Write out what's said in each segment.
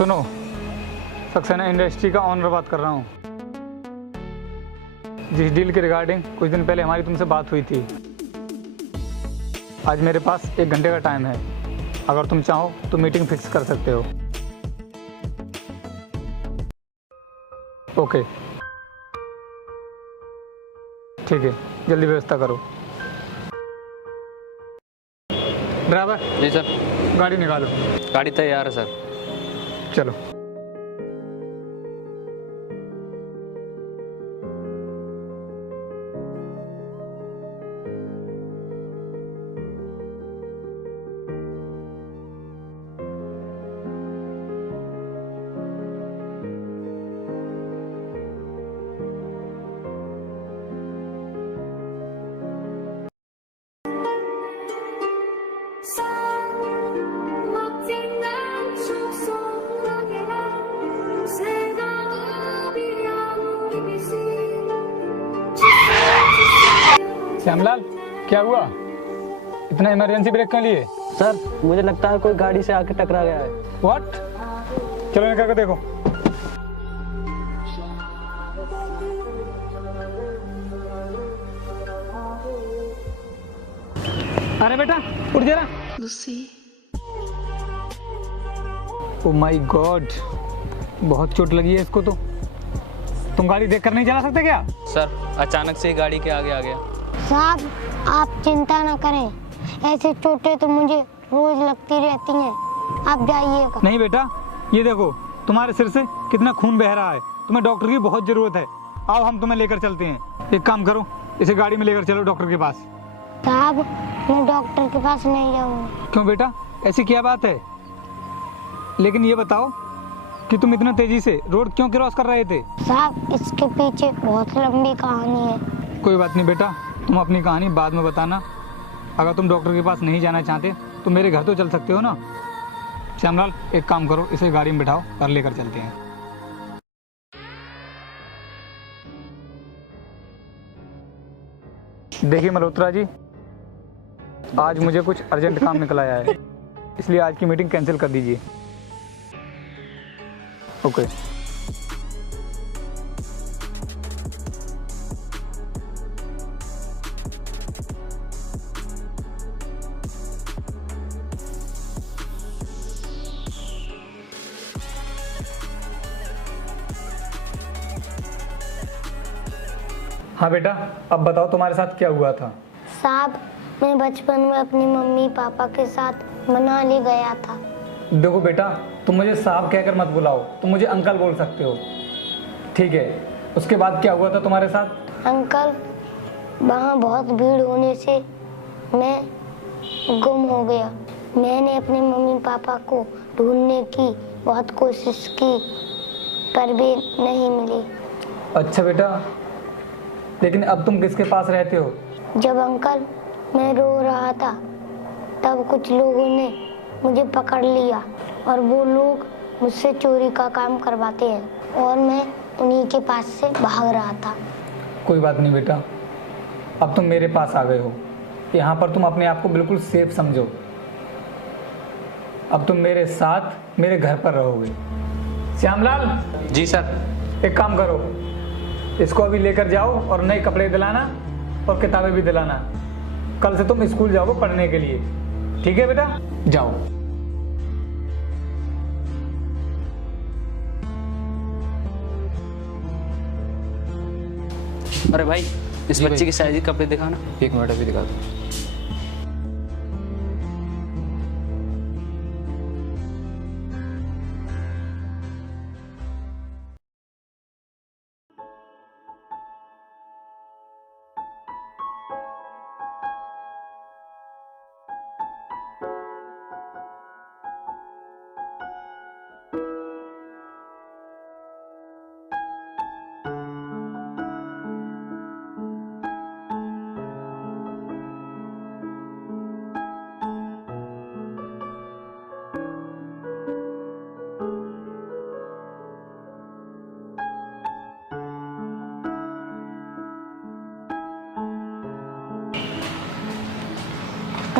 सुनो, सक्सेना इंडस्ट्री का ऑनर बात कर रहा हूँ। जिस डील के रिगार्डिंग कुछ दिन पहले हमारी तुमसे बात हुई थी, आज मेरे पास 1 घंटे का टाइम है। अगर तुम चाहो तो मीटिंग फिक्स कर सकते हो। ओके, ठीक है, जल्दी व्यवस्था करो। ड्राइवर। जी सर। गाड़ी निकालो। गाड़ी तैयार है सर। चलो। श्यामलाल, क्या हुआ? इतना इमरजेंसी ब्रेक क्यों लिए? सर, मुझे लगता है कोई गाड़ी से आके टकरा गया है। व्हाट? चलो निकल कर देखो। अरे बेटा, उठ जरा। ओह माय गॉड, बहुत चोट लगी है इसको तो। तुम गाड़ी देखकर नहीं चला सकते क्या? सर, अचानक से ही गाड़ी के आगे आ गया। साहब, आप चिंता न करें, ऐसे चोटें तो मुझे रोज लगती रहती हैं। आप जाइएगा। नहीं बेटा, ये देखो तुम्हारे सिर से कितना खून बह रहा है। तुम्हें डॉक्टर की बहुत जरूरत है। आओ हम तुम्हें लेकर चलते हैं। एक काम करो, इसे गाड़ी में लेकर चलो डॉक्टर के पास। साहब, मैं डॉक्टर के पास नहीं जाऊंगा। क्यों बेटा, ऐसी क्या बात है? लेकिन ये बताओ कि तुम इतना तेजी से रोड क्यों क्रॉस कर रहे थे? साहब, इसके पीछे बहुत लंबी कहानी है। कोई बात नहीं बेटा, तुम अपनी कहानी बाद में बताना। अगर तुम डॉक्टर के पास नहीं जाना चाहते तो मेरे घर तो चल सकते हो ना। श्यामलाल, एक काम करो, इसे गाड़ी में बिठाओ और लेकर चलते हैं। देखिए मल्होत्रा जी, आज मुझे कुछ अर्जेंट काम निकल आया है, इसलिए आज की मीटिंग कैंसिल कर दीजिए। ओके। हाँ बेटा, अब बताओ तुम्हारे साथ क्या हुआ था? साहब, मैं बचपन में अपनी मम्मी पापा के साथ मनाली गया था। देखो बेटा, तुम मुझे साहब कहकर मत बुलाओ, तुम मुझे अंकल बोल सकते हो, ठीक है? उसके बाद क्या हुआ था तुम्हारे साथ? अंकल, वहाँ बहुत भीड़ होने से मैं गुम हो गया। मैंने अपने मम्मी पापा को ढूंढने की बहुत कोशिश की, पर भी नहीं मिली। अच्छा बेटा, लेकिन अब तुम किसके पास रहते हो? जब अंकल मैं रो रहा था, तब कुछ लोगों ने मुझे पकड़ लिया और वो लोग मुझसे चोरी का काम करवाते हैं और मैं उन्हीं के पास से भाग रहा था। कोई बात नहीं बेटा, अब तुम मेरे पास आ गए हो। यहाँ पर तुम अपने आप को बिल्कुल सेफ समझो। अब तुम मेरे साथ मेरे घर पर रहोगे। श्यामलाल। जी सर। एक काम करो, इसको अभी लेकर जाओ और नए कपड़े दिलाना और किताबें भी दिलाना। कल से तुम स्कूल जाओगे पढ़ने के लिए, ठीक है बेटा? जाओ। अरे भाई, इस बच्चे की साइज के कपड़े दिखाना। 1 मिनट अभी दिखा दो।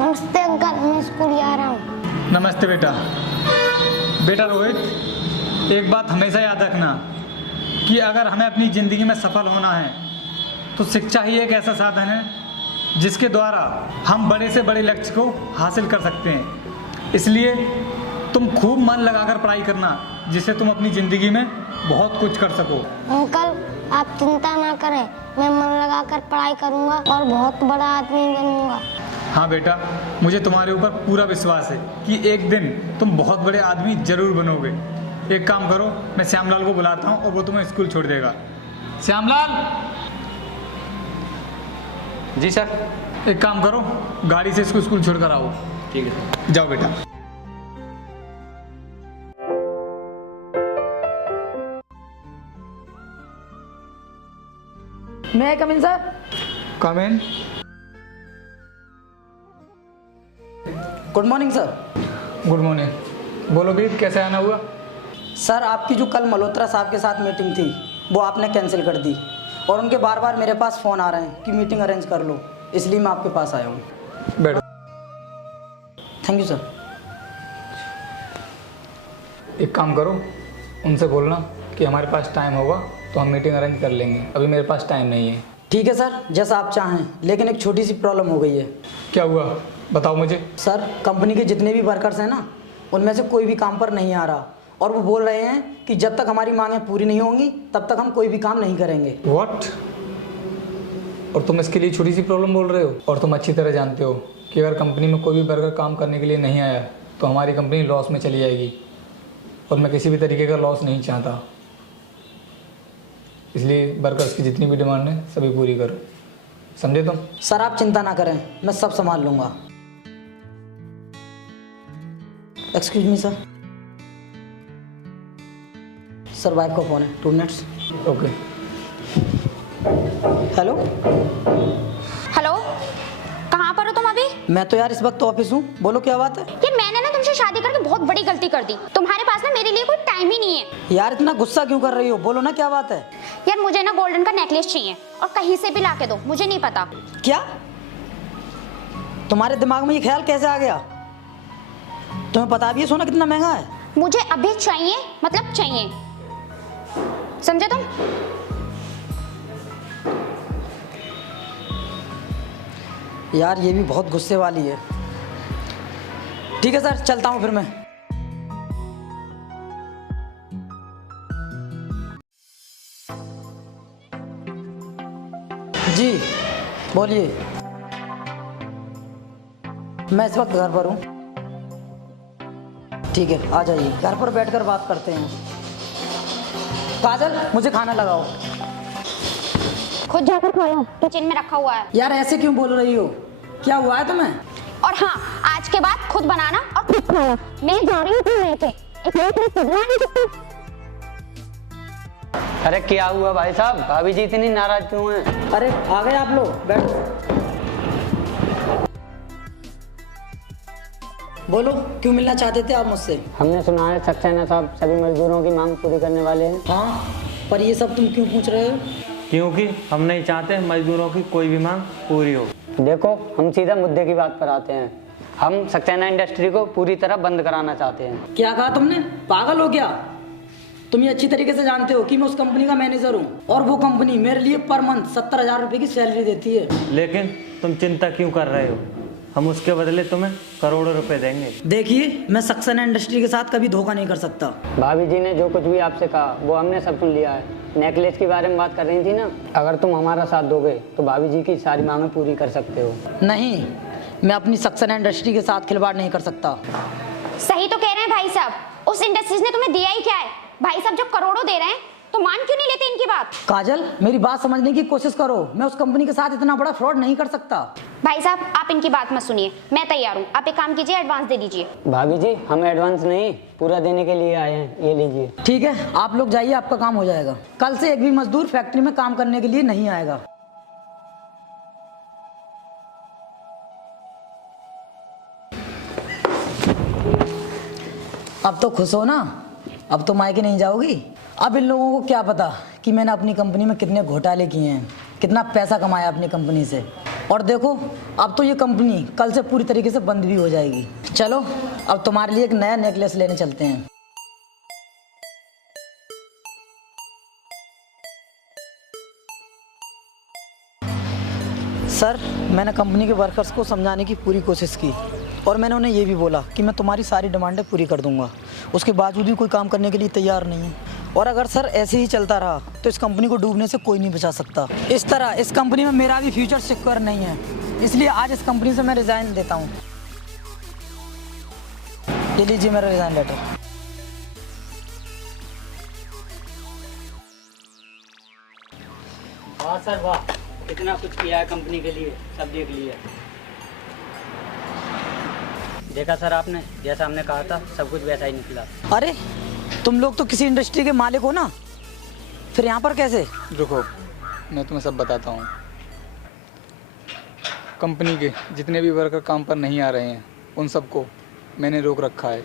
नमस्ते अंकल, मैं स्कूल जा रहा हूँ। नमस्ते बेटा। बेटा रोहित, एक बात हमेशा याद रखना कि अगर हमें अपनी ज़िंदगी में सफल होना है तो शिक्षा ही एक ऐसा साधन है जिसके द्वारा हम बड़े से बड़े लक्ष्य को हासिल कर सकते हैं। इसलिए तुम खूब मन लगाकर पढ़ाई करना जिससे तुम अपनी ज़िंदगी में बहुत कुछ कर सको। अंकल, आप चिंता ना करें, मैं मन लगाकर पढ़ाई करूंगा और बहुत बड़ा आदमी बनूंगा। हाँ बेटा, मुझे तुम्हारे ऊपर पूरा विश्वास है कि एक दिन तुम बहुत बड़े आदमी जरूर बनोगे। एक काम करो, मैं श्यामलाल को बुलाता हूँ और वो तुम्हें स्कूल छोड़ देगा। श्यामलाल! जी सर। एक काम करो, गाड़ी से इसको स्कूल छोड़ कर आओ। ठीक है सर। जाओ बेटा। मैं come in sir. Come in. Good morning sir. Good morning. बोलो भी, कैसे आना हुआ? सर, आपकी जो कल मल्होत्रा साहब के साथ मीटिंग थी वो आपने कैंसिल कर दी और उनके बार बार मेरे पास फ़ोन आ रहे हैं कि मीटिंग अरेंज कर लो, इसलिए मैं आपके पास आया हूँ। बैठो। Thank you sir. एक काम करो, उनसे बोलना कि हमारे पास टाइम होगा तो हम मीटिंग अरेंज कर लेंगे, अभी मेरे पास टाइम नहीं है। ठीक है सर, जैसा आप चाहें, लेकिन एक छोटी सी प्रॉब्लम हो गई है। क्या हुआ, बताओ मुझे। सर, कंपनी के जितने भी वर्कर्स हैं ना, उनमें से कोई भी काम पर नहीं आ रहा और वो बोल रहे हैं कि जब तक हमारी मांगें पूरी नहीं होंगी तब तक हम कोई भी काम नहीं करेंगे। व्हाट? और तुम इसके लिए छोटी सी प्रॉब्लम बोल रहे हो? और तुम अच्छी तरह जानते हो कि अगर कंपनी में कोई भी वर्कर काम करने के लिए नहीं आया तो हमारी कंपनी लॉस में चली जाएगी और मैं किसी भी तरीके का लॉस नहीं चाहता। इसलिए वर्कर्स की जितनी भी डिमांड है सभी पूरी करो, समझे तुम? सर, आप चिंता ना करें, मैं सब संभाल लूँगा। Excuse me sir. Sir, wife का फ़ोन है, 2 मिनट्स। ओके। हेलो। हेलो, कहाँ पर हो तुम अभी? मैं तो यार इस वक्त तो ऑफिस हूँ, बोलो क्या बात है? यार मैंने ना तुमसे शादी करके बहुत बड़ी गलती कर दी। तुम्हारे पास ना मेरे लिए कोई टाइम ही नहीं है। यार इतना गुस्सा क्यों कर रही हो, बोलो ना क्या बात है? यार मुझे ना गोल्डन का नेकलेस चाहिए और कहीं से भी लाके दो, मुझे नहीं पता। क्या तुम्हारे दिमाग में ये ख्याल कैसे आ गया? तुम्हें पता भी है सोना कितना महंगा है? मुझे अभी चाहिए, मतलब चाहिए, समझे तुम? यार ये भी बहुत गुस्से वाली है। ठीक है सर, चलता हूँ फिर मैं। जी बोलिए। मैं इस वक्त घर पर हूँ। ठीक है, आ जाइए, घर पर बैठकर बात करते हैं। काजल, मुझे खाना लगाओ। खुद जाकर खाओ, किचन में रखा हुआ है। यार ऐसे क्यों बोल रही हो, क्या हुआ है तुम्हें? और हाँ, आज के बाद खुद बनाना और खुद खाना। मैं जा रही हूँ तुम लेके, एक सुधरा नहीं सकती। अरे क्या हुआ भाई साहब, भाभी जी इतनी नाराज क्यों हैं? अरे आ गए आप लोग, बैठो। बोलो, क्यों मिलना चाहते थे आप मुझसे? हमने सुना है सक्सेना साहब सभी मजदूरों की मांग पूरी करने वाले हैं। हाँ, पर ये सब तुम क्यों पूछ रहे हो? क्योंकि हम नहीं चाहते मजदूरों की कोई भी मांग पूरी हो। देखो, हम सीधा मुद्दे की बात पर आते हैं। हम सक्सेना इंडस्ट्री को पूरी तरह बंद कराना चाहते हैं। क्या कहा तुमने? पागल हो क्या? तुम ये अच्छी तरीके से जानते हो कि मैं उस कंपनी का मैनेजर हूँ और वो कंपनी मेरे लिए पर मंथ 70,000 रुपये की सैलरी देती है। लेकिन तुम चिंता क्यों कर रहे हो, हम उसके बदले तुम्हें करोड़ों रुपए देंगे। देखिए, मैं सक्सेना इंडस्ट्री के साथ कभी धोखा नहीं कर सकता। भाभी जी ने जो कुछ भी आपसे कहा वो हमने सब सुन लिया है। नेकलेस के बारे में बात कर रही थी ना, अगर तुम हमारा साथ दोगे तो भाभी जी की सारी मांगें पूरी कर सकते हो। नहीं, मैं अपनी सक्सेना इंडस्ट्री के साथ खिलवाड़ नहीं कर सकता। सही तो कह रहे हैं भाई साहब, उस इंडस्ट्रीज ने तुम्हें दिया ही क्या है? भाई साहब जब करोड़ों दे रहे हैं तो मान क्यों नहीं लेते इनकी बात? काजल, मेरी बात समझने की कोशिश करो। मैं उस कंपनी के साथ इतना बड़ा फ्रॉड नहीं कर सकता। भाई साहब आप इनकी बात मत सुनिए, मैं तैयार हूँ। आप एक काम कीजिए, एडवांस दे दीजिए। भाभी जी, हम एडवांस नहीं पूरा देने के लिए आए हैं, ये लीजिए। ठीक है, आप लोग जाइए, आपका काम हो जाएगा। कल से एक भी मजदूर फैक्ट्री में काम करने के लिए नहीं आएगा। अब तो खुश हो ना? अब तो मायके नहीं जाओगी? अब इन लोगों को क्या पता कि मैंने अपनी कंपनी में कितने घोटाले किए हैं, कितना पैसा कमाया अपनी कंपनी से। और देखो, अब तो ये कंपनी कल से पूरी तरीके से बंद भी हो जाएगी। चलो, अब तुम्हारे लिए एक नया नेकलेस लेने चलते हैं। सर मैंने कंपनी के वर्कर्स को समझाने की पूरी कोशिश की और मैंने उन्हें ये भी बोला कि मैं तुम्हारी सारी डिमांडें पूरी कर दूंगा। उसके बावजूद भी कोई काम करने के लिए तैयार नहीं है। और अगर सर ऐसे ही चलता रहा तो इस कंपनी को डूबने से कोई नहीं बचा सकता। इस तरह इस कंपनी में मेरा भी फ्यूचर सिक्योर नहीं है, इसलिए आज इस कंपनी से मैं रिज़ाइन देता हूँ। ये लीजिए मेरा रिज़ाइन लेटर। वाह सर वाह, कितना कुछ किया है कंपनी के लिए, सब देख लिया। देखा सर आपने, जैसा हमने कहा था सब कुछ वैसा ही निकला। अरे तुम लोग तो किसी इंडस्ट्री के मालिक हो ना, फिर यहाँ पर कैसे? रुको, मैं तुम्हें सब बताता हूँ। कंपनी के जितने भी वर्कर काम पर नहीं आ रहे हैं उन सबको मैंने रोक रखा है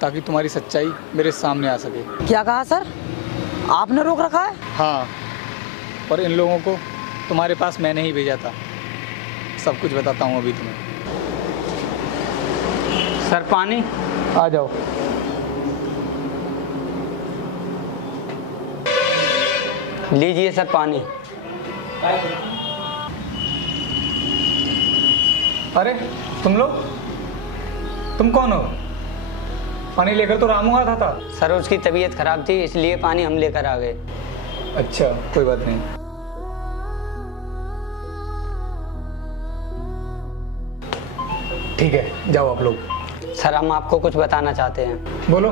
ताकि तुम्हारी सच्चाई मेरे सामने आ सके। क्या कहा सर, आपने रोक रखा है? हाँ, और इन लोगों को तुम्हारे पास मैंने ही भेजा था। सब कुछ बताता हूँ अभी तुम्हें। सर पानी। आ जाओ। लीजिए सर पानी। अरे तुम लोग, तुम कौन हो? पानी लेकर तो रामू आता था। सर उसकी तबीयत खराब थी इसलिए पानी हम लेकर आ गए। अच्छा कोई बात नहीं। ठीक है, जाओ आप लोग। सर हम आपको कुछ बताना चाहते हैं। बोलो,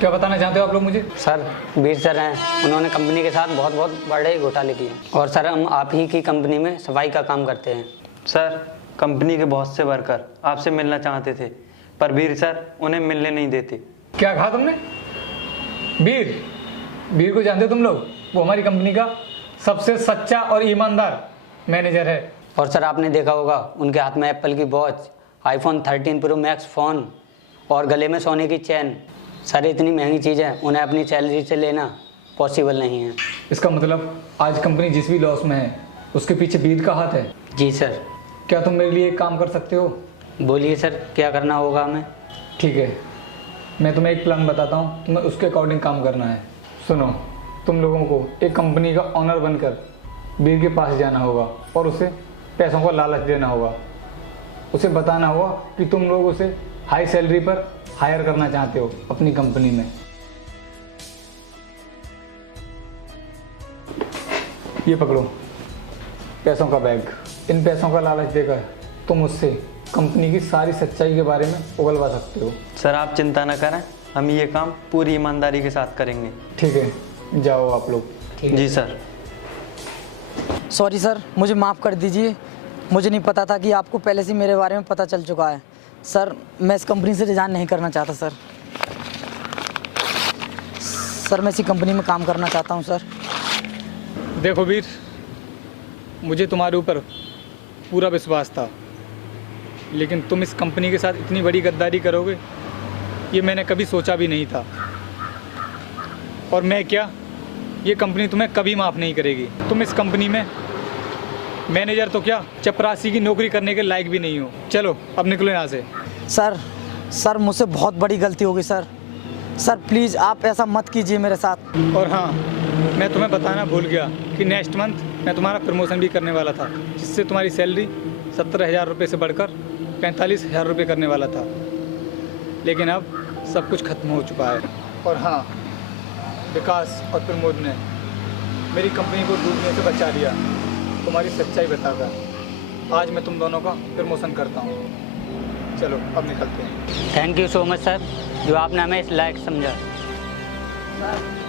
क्या बताना चाहते हो आप लोग मुझे? सर वीर सर हैं, उन्होंने कंपनी के साथ बहुत बहुत बड़े घोटाले किए और सर हम आप ही की कंपनी में सफाई का काम करते हैं। सर कंपनी के बहुत से वर्कर आपसे मिलना चाहते थे पर वीर सर उन्हें मिलने नहीं देते। क्या कहा तुमने? वीर? वीर को जानते हो तुम लोग? वो हमारी कंपनी का सबसे सच्चा और ईमानदार मैनेजर है। और सर आपने देखा होगा उनके हाथ में एप्पल की watch, iPhone 13 pro max phone और गले में सोने की चैन। सर इतनी महंगी चीज़ें उन्हें अपनी सैलरी से लेना पॉसिबल नहीं है। इसका मतलब आज कंपनी जिस भी लॉस में है उसके पीछे वीर का हाथ है। जी सर। क्या तुम मेरे लिए एक काम कर सकते हो? बोलिए सर, क्या करना होगा हमें? ठीक है, मैं तुम्हें एक प्लान बताता हूँ, तुम्हें उसके अकॉर्डिंग काम करना है। सुनो, तुम लोगों को एक कंपनी का ऑनर बनकर वीर के पास जाना होगा और उसे पैसों का लालच देना होगा। उसे बताना होगा कि तुम लोग उसे हाई सैलरी पर हायर करना चाहते हो अपनी कंपनी में। ये पकड़ो पैसों का बैग। इन पैसों का लालच देकर तुम उससे कंपनी की सारी सच्चाई के बारे में उगलवा सकते हो। सर आप चिंता न करें, हम ये काम पूरी ईमानदारी के साथ करेंगे। ठीक है, जाओ आप लोग। जी सर। सॉरी सर, मुझे माफ़ कर दीजिए। मुझे नहीं पता था कि आपको पहले से मेरे बारे में पता चल चुका है। सर मैं इस कंपनी से रिजाइन नहीं करना चाहता सर। सर मैं इसी कंपनी में काम करना चाहता हूँ सर। देखो वीर, मुझे तुम्हारे ऊपर पूरा विश्वास था, लेकिन तुम इस कंपनी के साथ इतनी बड़ी गद्दारी करोगे ये मैंने कभी सोचा भी नहीं था। और मैं क्या, ये कंपनी तुम्हें कभी माफ़ नहीं करेगी। तुम इस कंपनी में मैनेजर तो क्या, चपरासी की नौकरी करने के लायक भी नहीं हो। चलो अब निकलो यहाँ से। सर मुझसे बहुत बड़ी गलती हो गई सर। सर प्लीज़ आप ऐसा मत कीजिए मेरे साथ। और हाँ, मैं तुम्हें बताना भूल गया कि नेक्स्ट मंथ मैं तुम्हारा प्रमोशन भी करने वाला था, जिससे तुम्हारी सैलरी 70,000 रुपये से बढ़कर 45,000 रुपये करने वाला था। लेकिन अब सब कुछ खत्म हो चुका है। और हाँ, विकास और प्रमोद ने मेरी कंपनी को डूबने से बचा लिया तुम्हारी सच्चाई बताकर। आज मैं तुम दोनों का प्रमोशन करता हूँ। चलो अब निकलते हैं। Thank you so much sir, जो आपने हमें इस लायक समझा। सर